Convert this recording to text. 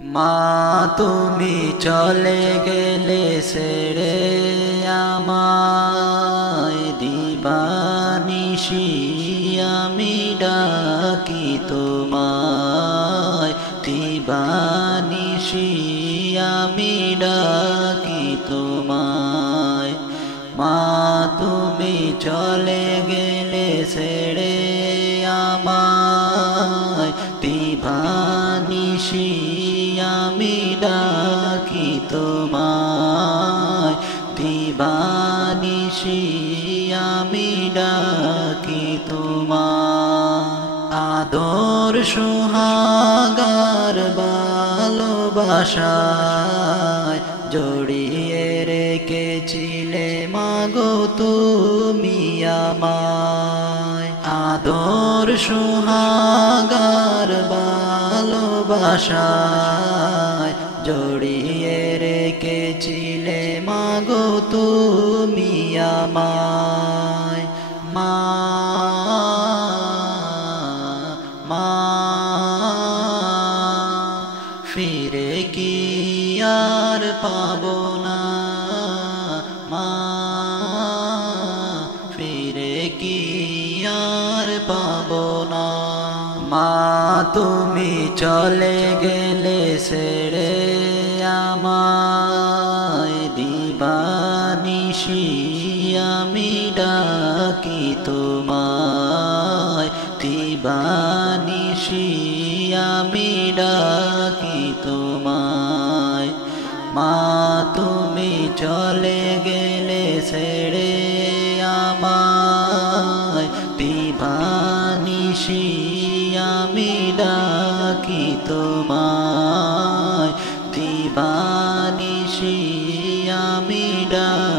মা তুমি চলে গেলে ছেড়ে আমায়, দিবানিশি আমি ডাকি তোমায়, দিবানিশি আমি ডাকি তোমায়। মা তুমি চলে গেলে ছেড়ে আমায়, দিবানিশি আমি ডাকি তোমায়, দিবানিশি আমি ডাকি তোমায়। আদর সুহাগার ভালোবাসায় জড়িয়ে রেখেছিলে মাগো তুমি আমায়। আদর সুহাগার ভালোবাসায় জড়িয়ে রেখেছিলে মাগো তুমি আমায়। মা মা ফিরে কি আর পাবো না, মা ফিরে কি আর পাবো না। মা তুমি চলে গেলে ছেড়ে আমায়, দিবানিশি আমি ডাকি তোমায়, দিবানিশি আমি ডাকি তোমায়। মা তুমি চলে গেলে ছেড়ে আমায়, দিবানিশি আমি ডাকি তোমায়, দিবানিশি আমি ডাকি